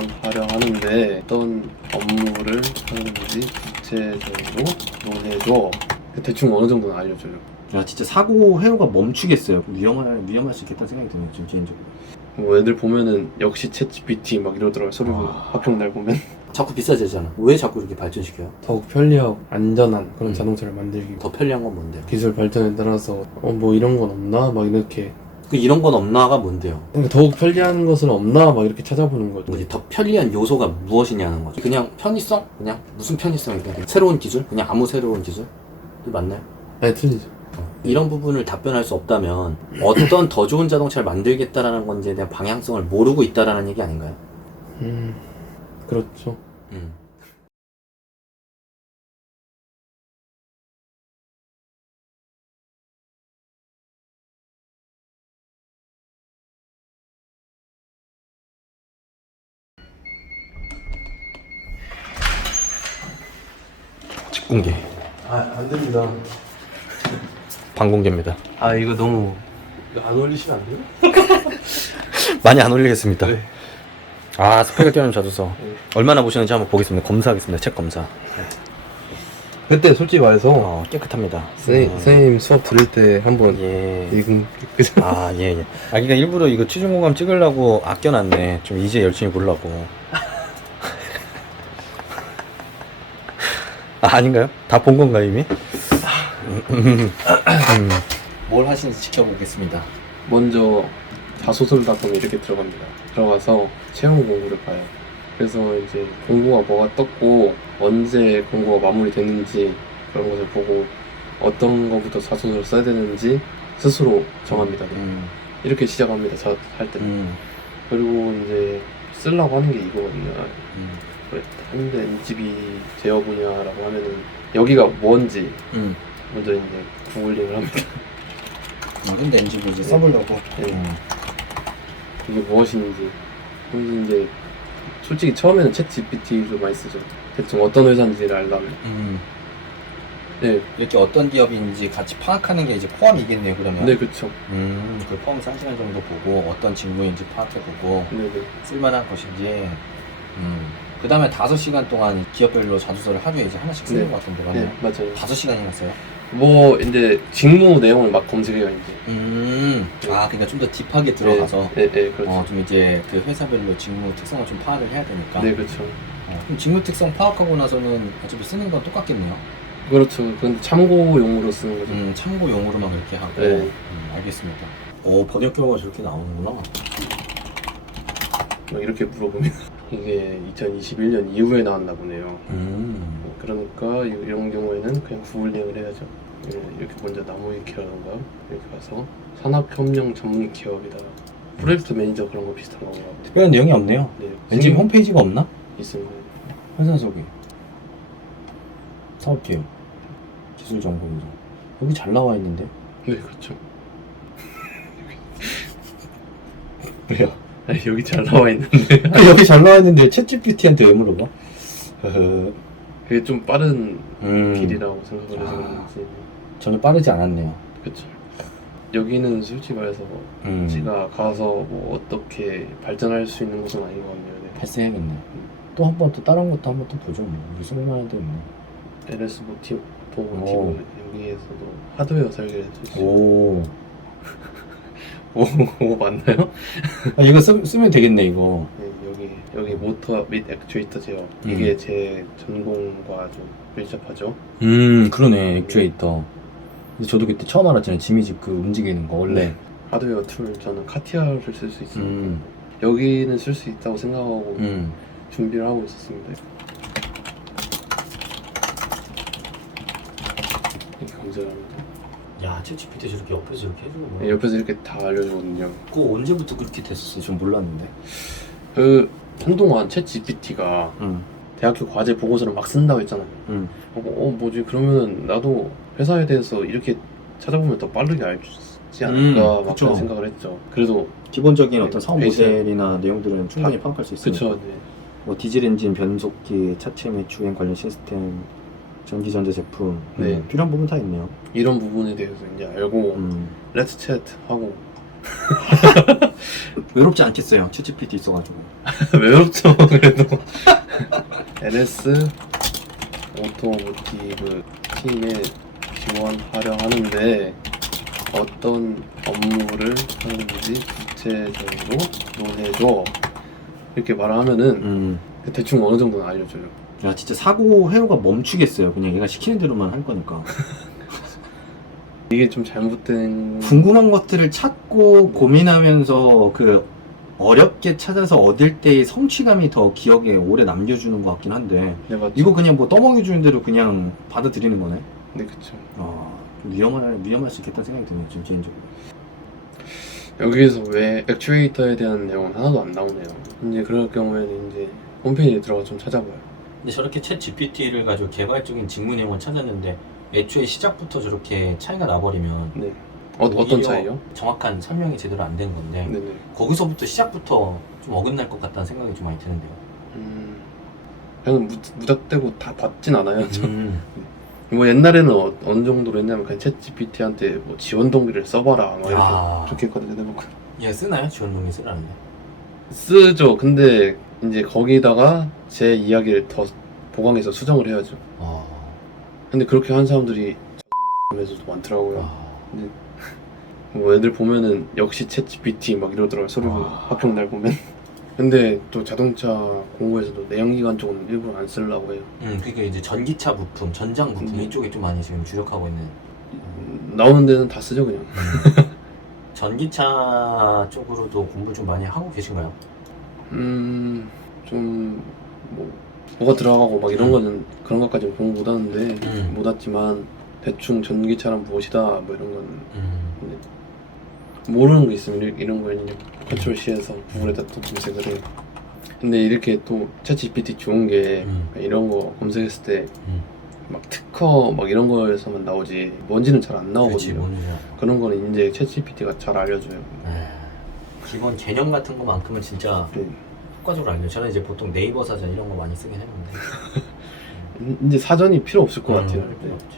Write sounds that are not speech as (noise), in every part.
지원하려 하는데 어떤 업무를 하는지 구체적으로 논해줘. 그 대충 어느 정도는 알려줘요. 야 진짜 사고 회로가 멈추겠어요. 위험할 위험할 수 있겠다는 생각이 드네요. 지금 개인적으로. 뭐 애들 보면은 역시 챗 GPT 막 이러더라고요. 서류 아. 합격 날 보면. 자꾸 비싸지잖아. 왜 자꾸 이렇게 발전시켜요? 더욱 편리하고 안전한 그런 음. 자동차를 만들기 더 편리한 건 뭔데요? 기술 발전에 따라서 어 뭐 이런 건 없나 막 이렇게 그 이런 건 없나가 뭔데요? 그러니까 더욱 편리한 것은 없나 막 이렇게 찾아보는 거죠. 뭐지 더 편리한 요소가 무엇이냐는 거죠. 그냥 편의성? 그냥 무슨 편의성이냐? 새로운 기술? 그냥 아무 새로운 기술? 이게 맞나요? 아니 틀리죠. 이런 부분을 답변할 수 없다면 어떤 더 좋은 자동차를 만들겠다라는 건지에 대한 방향성을 모르고 있다라는 얘기 아닌가요? 음 그렇죠. 음. 공개 아 안 됩니다. 방공개입니다 아 이거 너무 이거 안 올리시면 안 돼요? (laughs) 많이 안 올리겠습니다 네. 아 스펙을 자주서 네. 얼마나 보시는지 한번 보겠습니다 검사하겠습니다 책 검사 그때 솔직히 말해서 어, 깨끗합니다 선생님, 어, 선생님 수업 들을 때 한번 예. 읽은 그죠? 아, 예, 예. 아, 그러니까 일부러 이거 취중공감 찍으려고 아껴놨네. 좀 이제 열심히 보려고. (laughs) 아, 아닌가요? 다 본 건가요, 이미? 음. 뭘 하시는지 지켜보겠습니다. 먼저 자소서를 다 보면 이렇게 들어갑니다. 들어가서 채용 공고를 봐요. 그래서 이제 공고가 뭐가 떴고 언제 공고가 마무리됐는지 그런 것을 보고 어떤 거부터 자소서를 써야 되는지 스스로 정합니다. 음, 이렇게 시작합니다. 자, 할 때. 음, 그리고 이제 쓰려고 하는 게 이거거든요. 음, 그래, 근데 이 집이 제어 분야라고 하면은 여기가 뭔지 음. 먼저 이제 구글링을 합니다. 아, 근데 엔지 이제 써보려고. 네. 음. 이게 무엇인지. 그래서 이제 솔직히 처음에는 챗 GPT를 많이 쓰죠. 대충 어떤 회사인지를 알려면. 음. 네, 이렇게 어떤 기업인지 같이 파악하는 게 이제 포함이겠네요, 그러면. 네, 그쵸. 음, 그한 시간 정도 보고 어떤 직무인지 파악해보고 네, 네. 쓸만한 것인지 음. 그 다음에 다섯 시간 동안 기업별로 자주서를 하루에 이제 하나씩 쓰는 네. 것 같은데 네, 맞나요? 맞아요. 다섯 시간이나 써요? 뭐, 이제 직무 내용을 막 검색해요, 이제. 음. 네. 아 그러니까 좀 더 딥하게 들어가서 네, 네, 그렇죠. 어, 좀 이제 그 회사별로 직무 특성을 좀 파악을 해야 되니까 네, 그렇죠. 어, 그럼 직무 특성 파악하고 나서는 어차피 쓰는 건 똑같겠네요 그렇죠. 근데 참고용으로 쓰는 거죠. 음, 참고용으로만 그렇게 하고 네. 음, 알겠습니다 오 번역기호가 저렇게 나오는구나 막 이렇게 물어보면. 이게 2021년 이후에 나왔나 보네요. 음. 그러니까 이- 이런 경우에는 그냥 구글링을 해야죠. 예, 이렇게 먼저 나무위키라던가 이렇게 가서 산업협력 전문 기업이다. 프로젝트 매니저 그런 거 비슷한 거고요. 특별한 내용이 없네요 네, 왠지 생긴- 홈페이지가 없나? 있습니다. 회사 소개 사업계획 기술 정보인정 여기 잘 나와 있는데 네, 그렇죠. (laughs) 왜요? (laughs) 아니, 여기 잘 나와 있는데 (laughs) 여기 잘 나와 있는데 챗GPT한테 왜 물어봐? 허허. (laughs) 그게 좀 빠른 음, 길이라고 생각을 해서 아. 그런지 전혀 빠르지 않았네요 그렇죠. 여기는 솔직히 말해서 음, 제가 가서 뭐 어떻게 발전할 수 있는 곳은 아닌 것 같네요. 네. 패스해야겠네 또 한 번 또 다른 것도 한 번 또 보죠 뭐 우리 쓸만한 데 있네 LS 모티브 오. 모티브 여기에서도 하드웨어 설계를 있어요. 오 오, 오 맞나요? (laughs) 아, 이거 쓰, 쓰면 되겠네 이거 네, 여기 여기 모터 및 액추에이터 제어 음. 이게 제 전공과 좀 밀접하죠. 음 그러네 액추에이터 근데 저도 그때 처음 알았잖아요 지미집 그 움직이는 거 원래 하드웨어 툴 저는 카티아를 쓸 수 있습니다. 음, 여기는 쓸 수 있다고 생각하고 음. 준비를 하고 있었습니다. 이렇게 검색을 합니다. 야 챗GPT 저렇게 옆에서 저렇게 해주는 네, 옆에서 이렇게 다 알려주거든요. 그거 언제부터 그렇게 됐었어요? 전 몰랐는데 그 한동안 챗 GPT가 응 대학교 과제 보고서를 막 쓴다고 했잖아요. 응. 어, 어, 뭐지 그러면은 나도 회사에 대해서 이렇게 찾아보면 더 빠르게 알수 있지 않을까 음, 막 그쵸. 그런 생각을 했죠. 그래도 기본적인 네, 어떤 사업 베이스. 모델이나 내용들은 충분히 다- 파악할 수 있으니까 그쵸. 네. 뭐 디젤 엔진, 변속기, 차체 및 주행 관련 시스템, 전기전자 제품 네. 음, 필요한 부분 다 있네요 이런 부분에 대해서 이제 알고 음. 렛츠 챗 하고 (laughs) 외롭지 않겠어요. 챗GPT 있어가지고. (laughs) 외롭죠 그래도 (laughs) LS 오토모티브 팀에 지원하려 하는데 어떤 업무를 하는지 구체적으로 논해줘 이렇게 말하면은 음. 대충 어느 정도는 알려줘요 야 진짜 사고 회로가 멈추겠어요. 그냥 얘가 시키는 대로만 할 거니까. (laughs) 이게 좀 잘못된 궁금한 것들을 찾고 고민하면서 그 어렵게 찾아서 얻을 때의 성취감이 더 기억에 오래 남겨주는 것 같긴 한데 네 맞죠 이거 그냥 뭐 떠먹여 주는 대로 그냥 받아들이는 거네. 네 그쵸 아, 좀 위험할 위험할 수 있겠다는 생각이 드네요. 지금 개인적으로. 여기에서 왜 액추에이터에 대한 내용은 하나도 안 나오네요 이제 그럴 경우에는 이제 홈페이지에 들어가 좀 찾아봐요 근데 저렇게 챗 GPT를 가지고 개발적인 직무 내용을 찾았는데 애초에 시작부터 저렇게 차이가 나버리면 네 어, 어떤 오히려 차이요? 정확한 설명이 제대로 안 된 건데 네네 거기서부터 시작부터 좀 어긋날 것 같다는 생각이 좀 많이 드는데요. 음, 그냥 무, 무작대고 다 받진 않아요. 저. 음. (laughs) 뭐 옛날에는 어, 어느 정도로 했냐면 그냥 챗 GPT한테 뭐 지원 동기를 써봐라 막 이렇게 아. 그렇게 했거든요. 근데 뭐얘 쓰나요? 지원동이 쓰라는데. 쓰죠. 근데 이제 거기다가 제 이야기를 더 보강해서 수정을 해야죠. 어. 근데 그렇게 한 사람들이 (laughs) 에서도 많더라고요. 아. 뭐 애들 보면은 역시 챗 GPT 막 이러더라고요. 서류 아. 합격 날 보면. (laughs) 근데 또 자동차 공부에서도 내연기관 쪽은 일부러 안 쓰려고 해요. 음, 그러니까 이제 전기차 부품, 전장 부품 음. 이쪽에 좀 많이 지금 주력하고 있는. 음, 나오는 데는 다 쓰죠 그냥. 전기차 쪽으로도 공부 좀 많이 하고 계신가요? 음, 좀, 뭐, 뭐가 들어가고 막 이런 음. 거는 그런 것까지 공부 못 하는데, 음. 못 왔지만, 대충 전기차란 무엇이다, 뭐 이런 건, 음. 모르는 거 있으면 이- 이런 거는 그냥 컨트롤 C에서 구글에다 또 검색을 해요. 근데 이렇게 또 챗GPT 좋은 게, 음. 이런 거 검색했을 때, 음. 막 특허 막 이런 거에서만 나오지, 뭔지는 잘 안 그렇지, 나오거든요. 뭔지. 그런 거는 이제 챗GPT가 잘 알려줘요. 에, 기본 개념 같은 것만큼은 진짜 네. 효과적으로 알려. 저는 이제 보통 네이버 사전 이런 거 많이 쓰긴 했는데. (laughs) 이제 사전이 필요 없을 것 음, 같아요. 없지.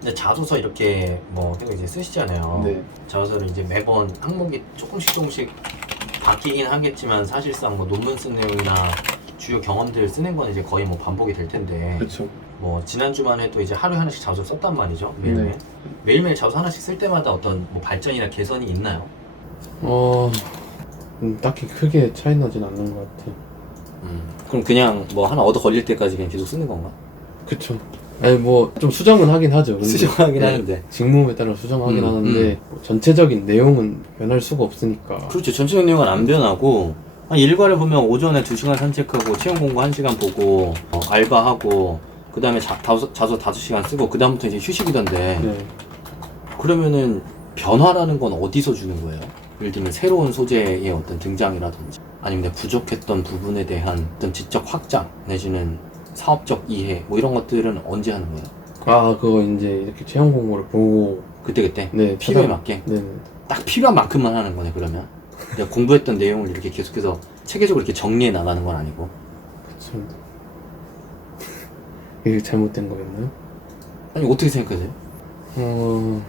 근데 자소서 이렇게 뭐 계속 이제 쓰시잖아요. 네. 자소서를 이제 매번 항목이 조금씩 조금씩 바뀌긴 하겠지만 사실상 뭐 논문 쓴 내용이나 주요 경험들 쓰는 건 이제 거의 뭐 반복이 될 텐데 그렇죠. 뭐 지난 주만 해도 이제 하루에 하나씩 자소서 썼단 말이죠 매일매일 네. 매일매일 자소서 하나씩 쓸 때마다 어떤 뭐 발전이나 개선이 있나요? 어, 음, 딱히 크게 차이 나진 않는 것 같아요. 그럼 그냥 뭐 하나 얻어 걸릴 때까지 그냥 계속 쓰는 건가? 그쵸. 아니, 뭐, 좀 수정은 하긴 하죠. 근데 수정하긴 네, 하는데. 직무에 따라 수정하긴 음, 하는데, 뭐 전체적인 내용은 변할 수가 없으니까. 그렇죠. 전체적 내용은 안 변하고 한 일과를 보면 오전에 2시간 산책하고 체험 공부 1시간 보고 어, 알바하고 그 다음에 자소 5시간 쓰고 그 다음부터 이제 휴식이던데 네. 그러면은 변화라는 건 어디서 주는 거예요? 예를 들면 새로운 소재의 어떤 등장이라든지 아니면 내가 부족했던 부분에 대한 어떤 지적 확장 내지는 사업적 이해 뭐 이런 것들은 언제 하는 거예요? 아, 그거 이제 이렇게 체험 공고를 보고, 그때 그때 네. 필요에 찾아- 맞게 네. 딱 필요한 만큼만 하는 거네 그러면 내가 공부했던 내용을 이렇게 계속해서 체계적으로 이렇게 정리해 나가는 건 아니고 그쵸. (laughs) 이게 잘못된 거였나요? 아니 어떻게 생각하세요? 어,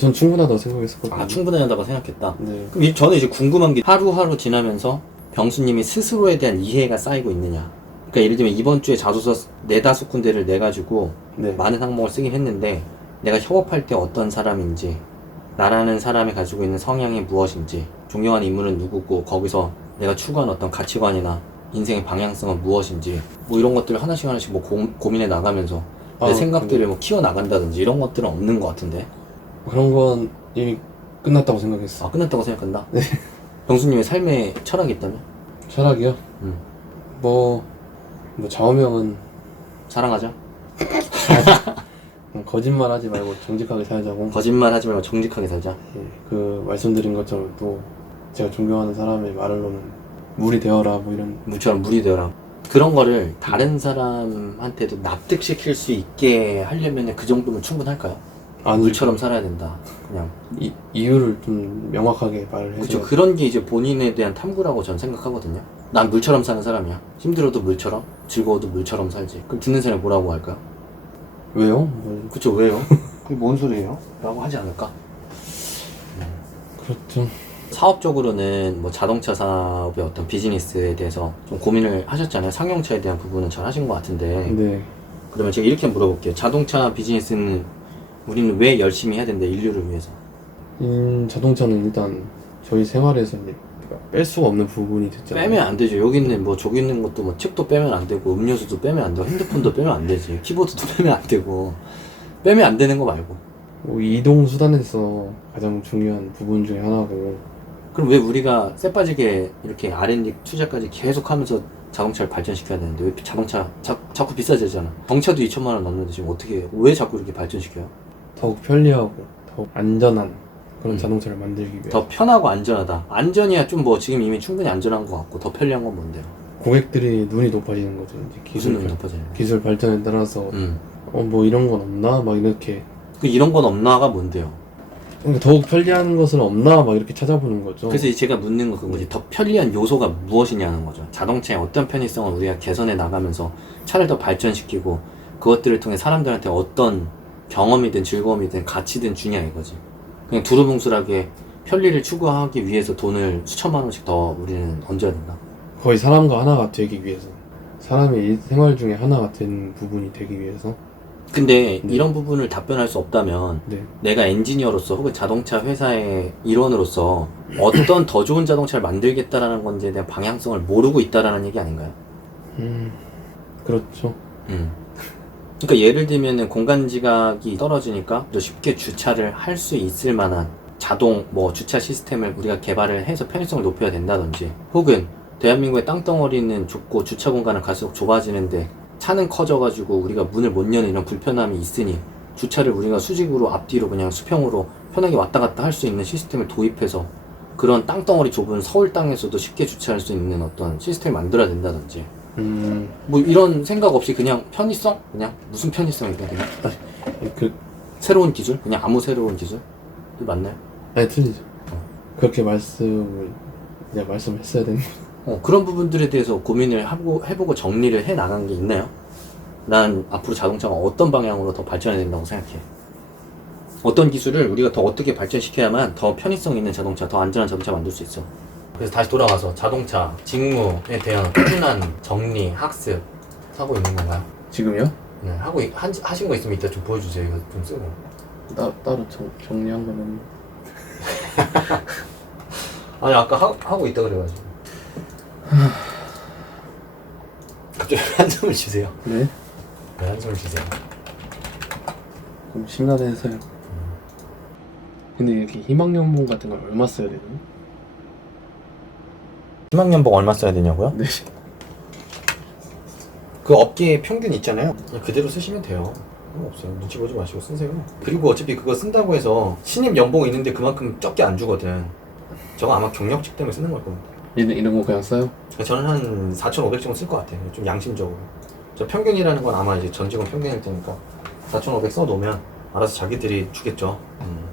전 충분하다고 생각했었거든요. 아 충분하다고 생각했다 네. 그럼 이- 저는 이제 궁금한 게 하루하루 지나면서 병수님이 스스로에 대한 이해가 쌓이고 있느냐 그러니까 예를 들면 이번 주에 자소서 네다섯 군데를 내가지고 네. 많은 항목을 쓰긴 했는데 내가 협업할 때 어떤 사람인지 나라는 사람이 가지고 있는 성향이 무엇인지 존경하는 인물은 누구고 거기서 내가 추구하는 어떤 가치관이나 인생의 방향성은 무엇인지 뭐 이런 것들을 하나씩 하나씩 뭐 고, 고민해 나가면서 내 아, 생각들을 뭐 키워 나간다든지 이런 것들은 없는 것 같은데 그런 건 이미 끝났다고 생각했어. 아 끝났다고 생각한다. 병수님의 삶의 철학이 있다면 철학이요? 음. 뭐, 뭐 좌우명은 사랑하자. (laughs) 음, 거짓말 하지 말고 정직하게 살자고. 거짓말 하지 말고 정직하게 살자. 예, 그 말씀드린 것처럼 또 제가 존경하는 사람의 말로는 물이 되어라 뭐 이런 물처럼 물이 되어라. 그런 거를 다른 사람한테도 납득시킬 수 있게 하려면 그 정도면 충분할까요? 안 물처럼 살아야 된다. 그냥. 이, 이유를 좀 명확하게 말을 그죠. 해줘. 그런 게 이제 본인에 대한 탐구라고 전 생각하거든요. 난 물처럼 사는 사람이야. 힘들어도 물처럼, 즐거워도 물처럼 살지. 그럼 듣는 사람이 뭐라고 할까요? 왜요? 뭐, 그쵸, 왜요? 그게 뭔 소리예요? 라고 하지 않을까? 그렇죠. 사업적으로는 뭐 자동차 사업의 어떤 비즈니스에 대해서 좀 고민을 하셨잖아요. 상용차에 대한 부분은 잘 하신 것 같은데. 네. 그러면 제가 이렇게 물어볼게요. 자동차 비즈니스는 우리는 왜 열심히 해야 된대, 인류를 위해서? 음, 자동차는 일단 저희 생활에서 이제 뺄 수가 없는 부분이 됐잖아요. 빼면 안 되죠. 여기 있는 뭐 저기 있는 것도 뭐 책도 빼면 안 되고 음료수도 빼면 안 되고 핸드폰도 빼면 안 되지. 키보드도 (laughs) 빼면 안 되고 빼면 안 되는 거 말고. 뭐 이동 수단에서 가장 중요한 부분 중에 하나고 그럼 왜 우리가 쎄 빠지게 이렇게 R&D 투자까지 계속하면서 자동차를 발전시켜야 되는데 왜 자동차 자, 자꾸 비싸지잖아. 정차도 2천만 원 넘는데 지금 어떻게? 왜 자꾸 이렇게 발전시켜요? 더욱 편리하고 더욱 안전한 그런 음. 자동차를 만들기 위해 더 편하고 안전하다. 안전이야 좀 뭐 지금 이미 충분히 안전한 것 같고 더 편리한 건 뭔데요? 고객들이 눈이 높아지는 거죠. 이제 무슨 기술 눈이 발- 높아져요? 기술 발전에 따라서 음. 어 뭐 이런 건 없나 막 이렇게 그 이런 건 없나가 뭔데요? 그러니까 더욱 편리한 것은 없나 막 이렇게 찾아보는 거죠. 그래서 제가 묻는 건 그거지. 더 편리한 요소가 무엇이냐는 거죠. 자동차의 어떤 편의성을 우리가 개선해 나가면서 차를 더 발전시키고 그것들을 통해 사람들한테 어떤 경험이든 즐거움이든 가치든 주냐 이거지. 그냥 두루뭉술하게 편리를 추구하기 위해서 돈을 수천만 원씩 더 우리는 얹어야 된다. 거의 사람과 하나가 되기 위해서 사람의 일- 생활 중에 하나가 된 부분이 되기 위해서 근데 네. 이런 부분을 답변할 수 없다면 네 내가 엔지니어로서 혹은 자동차 회사의 일원으로서 어떤 더 좋은 자동차를 만들겠다라는 건지에 대한 방향성을 모르고 있다라는 얘기 아닌가요? 음, 그렇죠. 음. 그러니까 예를 들면은 공간 지각이 떨어지니까 더 쉽게 주차를 할 수 있을 만한 자동 뭐 주차 시스템을 우리가 개발을 해서 편의성을 높여야 된다든지 혹은 대한민국의 땅덩어리는 좁고 주차 공간은 갈수록 좁아지는데 차는 커져가지고 우리가 문을 못 여는 이런 불편함이 있으니 주차를 우리가 수직으로 앞뒤로 그냥 수평으로 편하게 왔다 갔다 할 수 있는 시스템을 도입해서 그런 땅덩어리 좁은 서울 땅에서도 쉽게 주차할 수 있는 어떤 시스템을 만들어야 된다든지 음, 뭐 이런 생각 없이 그냥 편의성? 그냥 무슨 편의성이냐 그냥 그 새로운 기술? 그냥 아무 새로운 기술? 이게 맞나요? 아니 틀리죠. 그렇게 말씀을 그냥 말씀했어야 되는 거. 어, 그런 부분들에 대해서 고민을 하고, 해보고 정리를 해 나간 게 있나요? 난 앞으로 자동차가 어떤 방향으로 더 발전해야 된다고 생각해. 어떤 기술을 우리가 더 어떻게 발전시켜야만 더 편의성 있는 자동차, 더 안전한 자동차 만들 수 있어. 그래서 다시 돌아가서 자동차 직무에 대한 꾸준한 정리, 학습 하고 있는 건가요? 지금요? 네, 하고 있- 한, 하신 거 있으면 이따 좀 보여주세요. 이거 좀 쓰고. 따, 따로 정, 정리한 거는 (laughs) 아니 아까 하, 하고 있다 그래가지고 (sighs) 갑자기 왜 한숨을 쉬세요? 네. 왜 한숨을 쉬세요? 좀 심란해서요. 근데 이렇게 희망연봉 같은 걸 얼마 써야 되나? 희망연봉 얼마 써야 되냐고요? 네. 그 업계의 평균 있잖아요 그냥 그대로 쓰시면 돼요 상관없어요 눈치 보지 마시고 쓰세요 그리고 어차피 그거 쓴다고 해서 신입 연봉 있는데 그만큼 적게 안 주거든 저거 아마 경력직 때문에 쓰는 걸 겁니다 이런, 이런 거 그냥 써요? 저는 한 4,500 정도 쓸 것 같아요. 좀 양심적으로. 저 평균이라는 건 아마 이제 전 직원 평균일 테니까 4,500 써놓으면 알아서 자기들이 주겠죠. 음.